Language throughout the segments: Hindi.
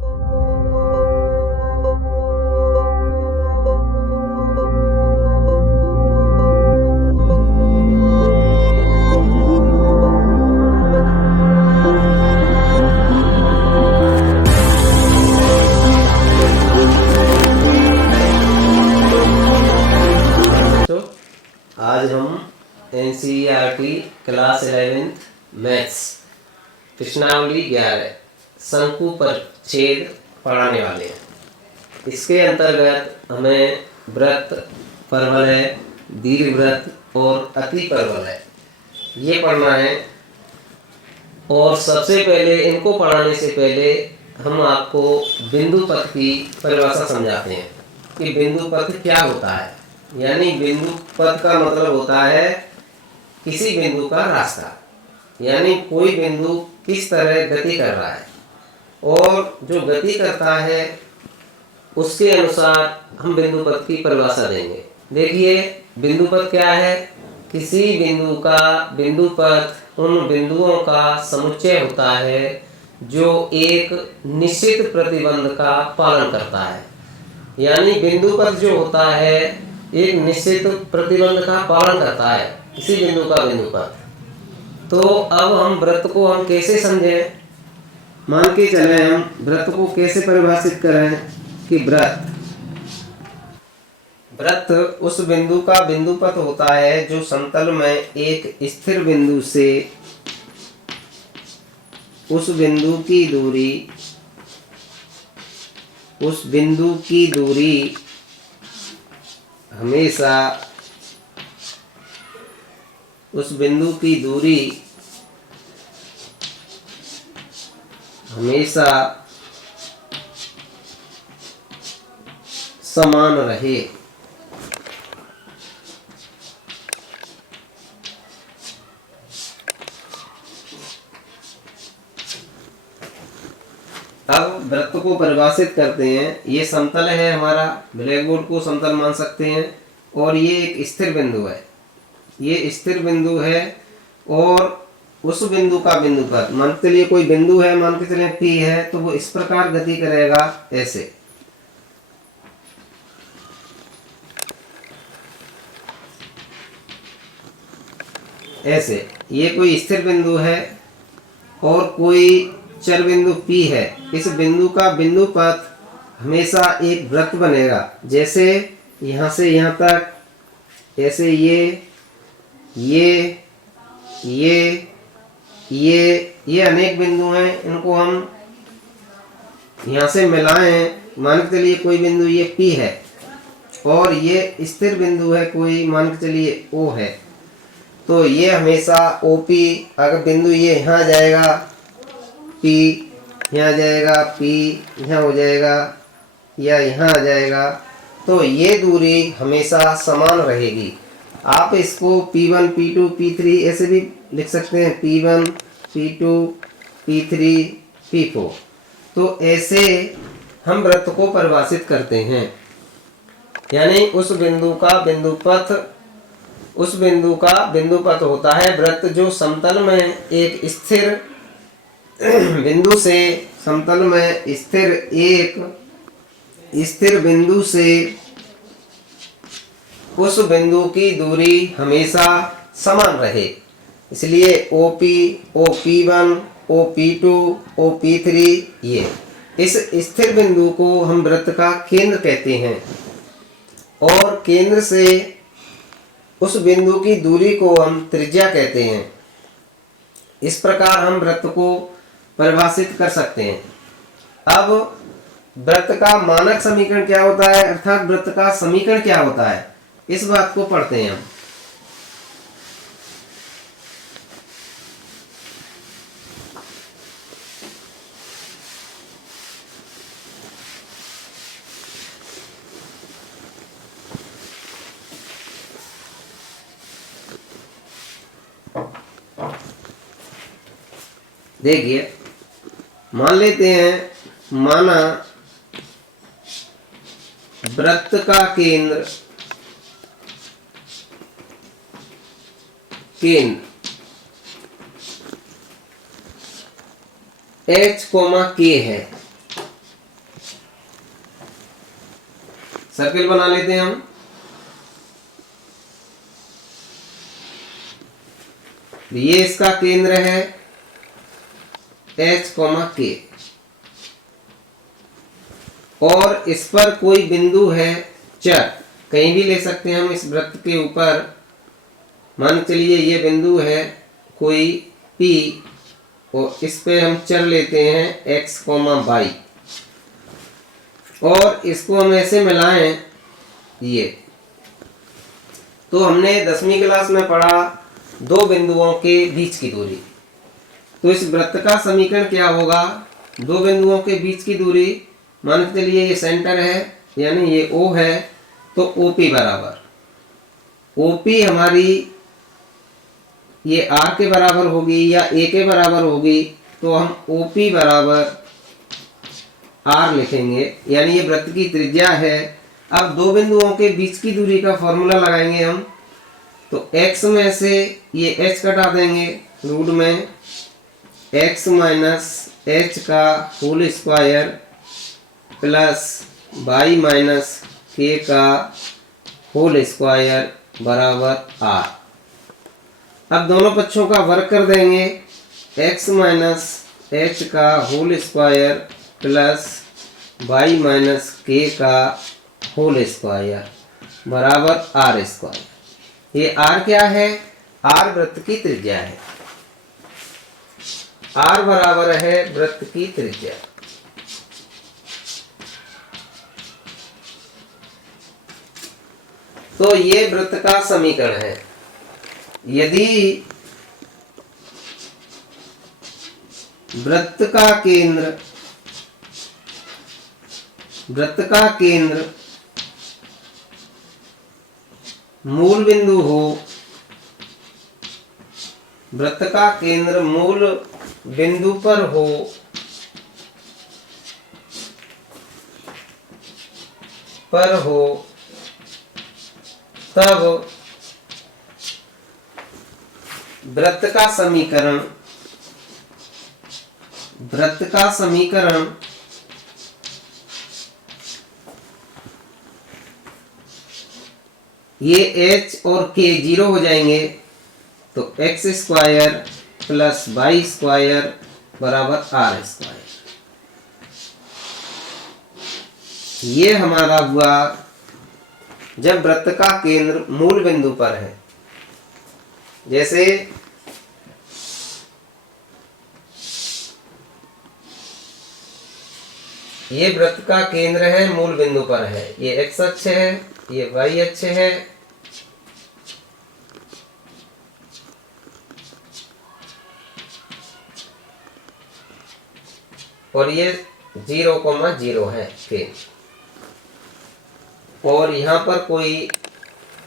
आज हम NCERT क्लास 11th मैथ्स प्रश्नावली 11 शंकु परिच्छेद पढ़ाने वाले हैं। इसके अंतर्गत हमें वृत्त, परवलय, दीर्घवृत्त और अति परवलय ये पढ़ना है। और सबसे पहले इनको पढ़ाने से पहले हम आपको बिंदु पथ की परिभाषा समझाते हैं कि बिंदु पथ क्या होता है। यानी बिंदु पथ का मतलब होता है किसी बिंदु का रास्ता, यानी कोई बिंदु किस तरह गति कर रहा है और जो गति करता है उसके अनुसार हम बिंदु पथ की परिभाषा देंगे। देखिए बिंदु पथ क्या है? किसी बिंदु का बिंदु पथ उन बिंदुओं का समुच्चय होता है जो एक निश्चित प्रतिबंध का पालन करता है। यानी बिंदु पथ जो होता है एक निश्चित प्रतिबंध का पालन करता है, किसी बिंदु का बिंदु पथ। तो अब हम वृत्त को हम कैसे समझें? मान के चले हम वृत्त को कैसे परिभाषित करें कि वृत्त उस बिंदु का बिंदु पथ होता है जो समतल में एक स्थिर बिंदु से उस बिंदु की दूरी हमेशा समान रहे। अब वृत्त को परिभाषित करते हैं। ये समतल है हमारा, ब्लैक बोर्ड को समतल मान सकते हैं। और ये एक स्थिर बिंदु है, ये स्थिर बिंदु है। और उस बिंदु का बिंदु पथ, मान के चलिए कोई बिंदु है, मान के चलिए P है, तो वो इस प्रकार गति करेगा ऐसे। ऐसे ये कोई स्थिर बिंदु है और कोई चर बिंदु P है। इस बिंदु का बिंदु पथ हमेशा एक वृत्त बनेगा। जैसे यहाँ से यहाँ तक, ऐसे ये अनेक बिंदु हैं। इनको हम यहाँ से मिलाएं, मान के चलिए कोई बिंदु ये P है और ये स्थिर बिंदु है कोई, मान के चलिए O है। तो ये हमेशा OP, अगर बिंदु ये यहाँ जाएगा P, यहाँ जाएगा P, यहाँ हो जाएगा या यहाँ आ जाएगा, तो ये दूरी हमेशा समान रहेगी। आप इसको P1, P2, P3 ऐसे भी लिख सकते हैं, P1, P2, P3, P4। तो ऐसे हम वृत्त को परिभाषित करते हैं। यानी उस बिंदु का बिंदु पथ होता है वृत्त जो समतल में एक स्थिर बिंदु से, समतल में स्थिर बिंदु से उस बिंदु की दूरी हमेशा समान रहे। इसलिए OP, OP1, OP2, OP3 ये इस स्थिर बिंदु को हम वृत्त का केंद्र कहते हैं। और केंद्र से उस बिंदु की दूरी को हम त्रिज्या कहते हैं। इस प्रकार हम वृत्त को परिभाषित कर सकते हैं। अब वृत्त का मानक समीकरण क्या होता है, अर्थात वृत्त का समीकरण क्या होता है, इस बात को पढ़ते हैं हम। देखिए मान लेते हैं, माना वृत्त का केंद्र H, K है। सर्किल बना लेते हैं हम। ये इसका केंद्र है H, K और इस पर कोई बिंदु है चर, कहीं भी ले सकते हैं हम इस वृत्त के ऊपर। मान चलिए ये बिंदु है कोई P और इस पे हम चर लेते हैं x, y और इसको हम ऐसे मिलाएं ये। तो हमने 10वीं क्लास में पढ़ा दो बिंदुओं के बीच की दूरी। तो इस वृत्त का समीकरण क्या होगा? दो बिंदुओं के बीच की दूरी, मान के चलिए ये सेंटर है यानी ये O है, तो OP बराबर, OP हमारी ये R के बराबर होगी या A के बराबर होगी, तो हम OP बराबर R लिखेंगे, यानी ये वृत्त की त्रिज्या है। अब दो बिंदुओं के बीच की दूरी का फॉर्मूला लगाएंगे हम, तो x में से ये h कटा देंगे, रूट में x माइनस h का whole square plus y minus k का होल स्क्वायर बराबर r। अब दोनों पक्षों का वर्ग कर देंगे, x माइनस h का whole square plus y minus k का होल स्क्वायर बराबर r स्क्वायर। ये r क्या है? r वृत्त की त्रिज्या है। r बराबर है वृत्त की त्रिज्या। तो ये वृत्त का समीकरण है। यदि वृत्त का केंद्र मूल बिंदु हो, वृत्त का केंद्र मूल बिंदु पर हो, तब वृत्त का समीकरण ये h और k जीरो हो जाएंगे, तो x square plus y square बराबर r स्क्वायर। ये हमारा हुआ जब वृत्त का केंद्र मूल बिंदु पर है। जैसे ये वृत्त का केंद्र है, मूल बिंदु पर है, ये x अक्ष है, ये y अक्ष है, और ये 0,0 है केंद्र, और यहाँ पर कोई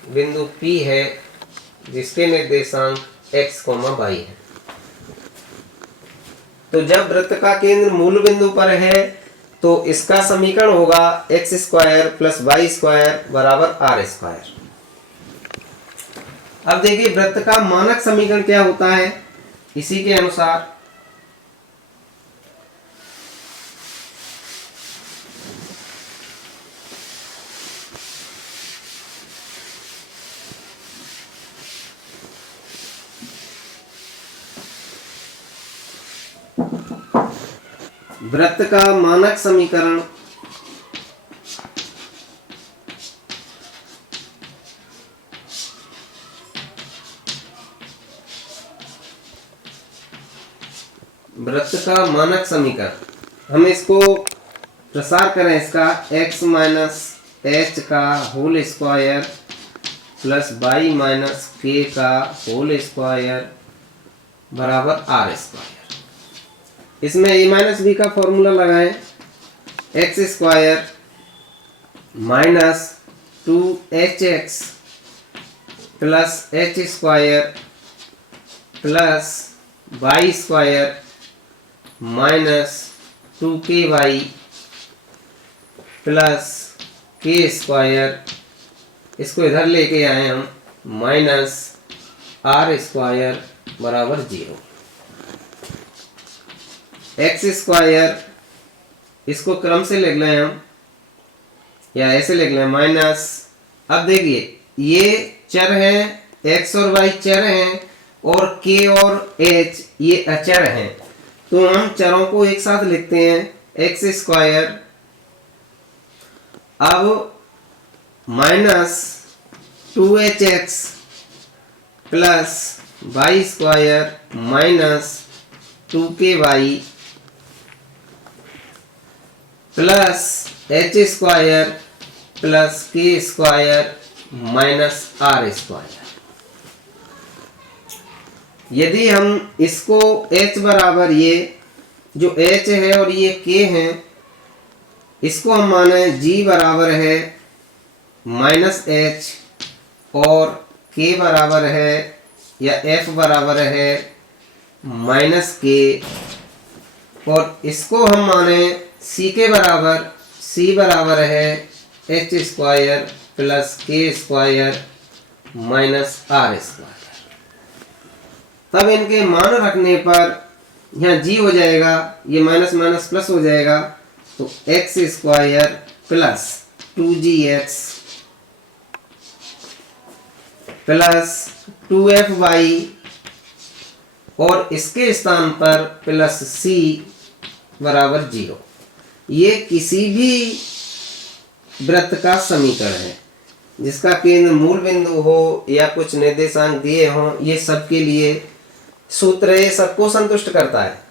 बिंदु P है जिसके निर्देशांक x, y है। तो जब वृत्त का केंद्र मूल बिंदु पर है तो इसका समीकरण होगा x square plus y square बराबर r स्क्वायर। अब देखिए वृत्त का मानक समीकरण क्या होता है। इसी के अनुसार वृत्त का मानक समीकरण हम इसको प्रसार करें, इसका x माइनस h का whole square plus y minus k का होल स्क्वायर बराबर r स्क्वायर। इसमें a माइनस b का फॉर्मूला लगाएं, x square minus 2hx plus h square plus y square minus 2ky plus k square, इसको इधर लेके आए हम, माइनस r स्क्वायर बराबर 0। x स्क्वायर इसको क्रम से लिख लें हम, या ऐसे लिख लें माइनस। अब देखिए ये चर हैं, x और y चर हैं और k और h ये अचर हैं, तो हम चरों को एक साथ लिखते हैं एक्स स्क्वायर। अब minus 2hx plus Y square minus 2ky plus H square plus K square minus R square. यदि हम इसको h बराबर, ये जो h है और ये k है, इसको हम माने g बराबर है माइनस h और k बराबर है या f बराबर है माइनस k, और इसको हम माने c के बराबर, c बराबर है h square plus K square minus R square. तब इनके मान रखने पर यहाँ g हो जाएगा, ये माइनस माइनस प्लस हो जाएगा, तो x square plus 2gx plus 2fy और इसके स्थान पर प्लस c बराबर 0। ये किसी भी वृत्त का समीकरण है जिसका केंद्र मूल बिंदु हो या कुछ निर्देशांक दिए हों, ये सबके लिए सूत्र ये सबको संतुष्ट करता है।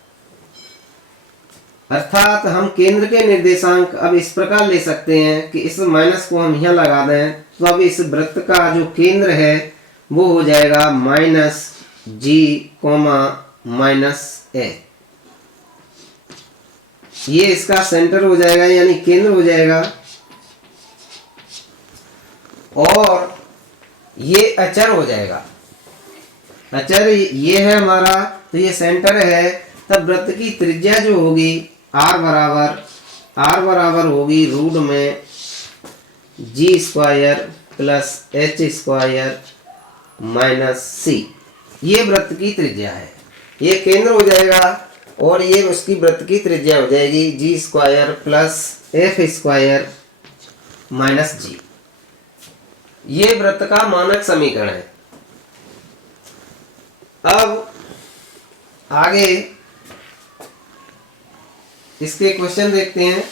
अर्थात हम केंद्र के निर्देशांक अब इस प्रकार ले सकते हैं कि इस माइनस को हम यहाँ लगा दें, तो अब इस वृत्त का जो केंद्र है वो हो जाएगा माइनस g माइनस a। ये इसका सेंटर हो जाएगा यानी केंद्र हो जाएगा, और ये अचर हो जाएगा। अचर ये है हमारा, तो ये सेंटर है। तब वृत्त की त्रिज्या जो होगी r बराबर होगी रूट में g square plus h square minus c। ये वृत्त की त्रिज्या है, ये केंद्र हो जाएगा और ये उसकी वृत्त की त्रिज्या हो जाएगी g square plus f square minus g। ये वृत्त का मानक समीकरण है। अब आगे इसके क्वेश्चन देखते हैं।